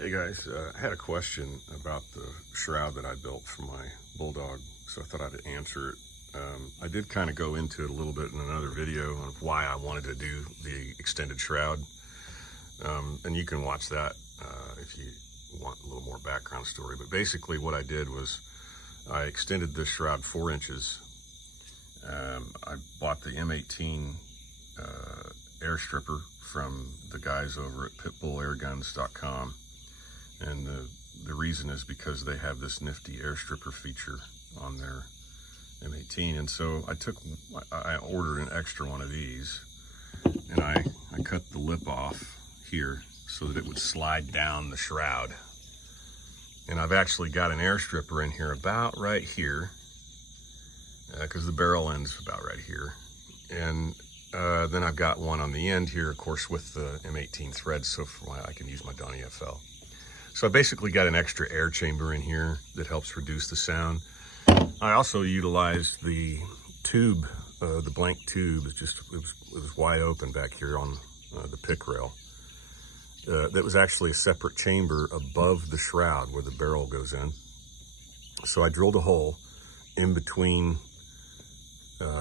Hey guys, I had a question about the shroud that I built for my bulldog, so I thought I'd answer it. I did kind of go into it a little bit in another video on why I wanted to do the extended shroud, and you can watch that if you want a little more background story. But basically what I did was I extended this shroud 4 inches. I bought the M18 air stripper from the guys over at pitbullairguns.com. And the reason is because they have this nifty air stripper feature on their M18. And so I ordered an extra one of these, and I cut the lip off here so that it would slide down the shroud. And I've actually got an air stripper in here about right here, because the barrel end's about right here. And then I've got one on the end here, of course, with the M18 threads, so I can use my Donnie FL. So I basically got an extra air chamber in here that helps reduce the sound. I also utilized the tube, the blank tube. It was wide open back here on the pick rail. That was actually a separate chamber above the shroud where the barrel goes in. So I drilled a hole in between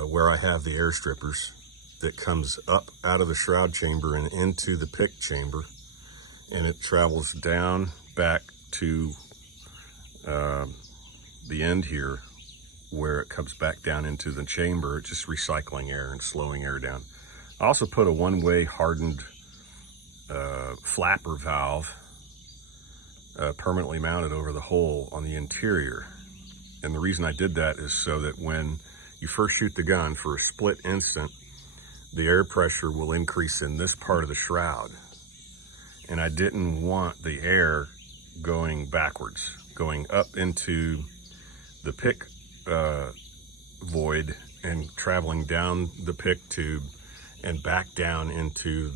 where I have the air strippers that comes up out of the shroud chamber and into the pick chamber, and it travels down back to the end here where it comes back down into the chamber, just recycling air and slowing air down. I also put a one-way hardened flapper valve permanently mounted over the hole on the interior. And the reason I did that is so that when you first shoot the gun, for a split instant, the air pressure will increase in this part of the shroud. And I didn't want the air going backwards, going up into the pick void and traveling down the pick tube and back down into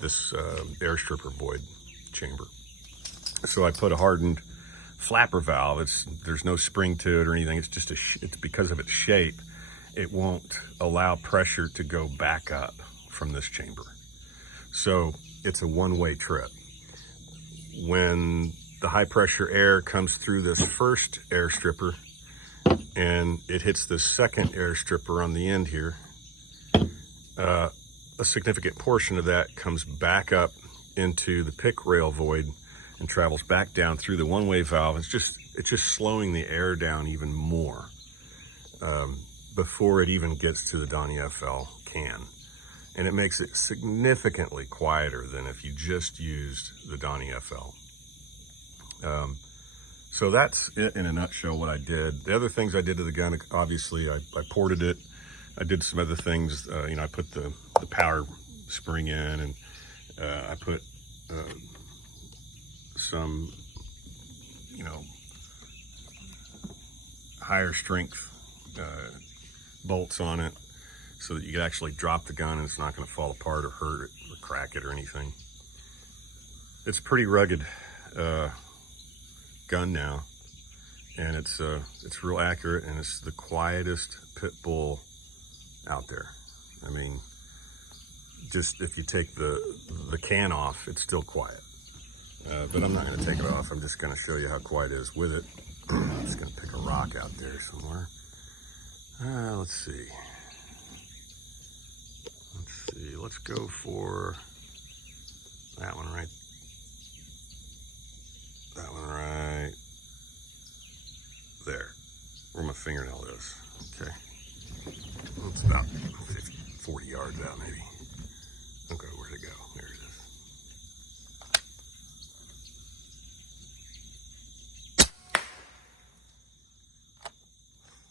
this air stripper void chamber. So I put a hardened flapper valve. There's no spring to it or anything. It's just it's because of its shape, it won't allow pressure to go back up from this chamber. So it's a one-way trip. When the high pressure air comes through this first air stripper and it hits this second air stripper on the end here, a significant portion of that comes back up into the pick rail void and travels back down through the one-way valve. It's just slowing the air down even more before it even gets to the Donnie FL can. And it makes it significantly quieter than if you just used the Donnie FL. So that's it in a nutshell what I did. The other things I did to the gun, obviously I ported it. I did some other things, I put the power spring in, and I put some, higher strength bolts on it so that you could actually drop the gun and it's not going to fall apart or hurt it or crack it or anything. It's a pretty rugged gun now, and it's real accurate, and it's the quietest pit bull out there. I mean, just if you take the can off, it's still quiet. But I'm not going to take it off. I'm just going to show you how quiet it is with it. I'm just going to pick a rock out there somewhere. Let's see. Let's go for that one right there, where my fingernail is. Okay. It's about 40 yards out maybe. Okay, where'd it go? There it is.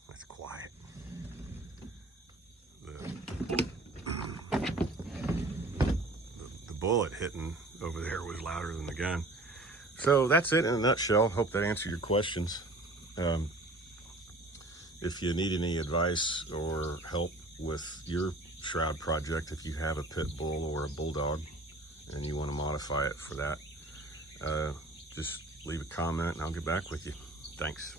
That's quiet. The bullet hitting over there was louder than the gun. So that's it in a nutshell. Hope that answered your questions. If you need any advice or help with your shroud project, if you have a pit bull or a bulldog and you want to modify it for that, just leave a comment and I'll get back with you. Thanks.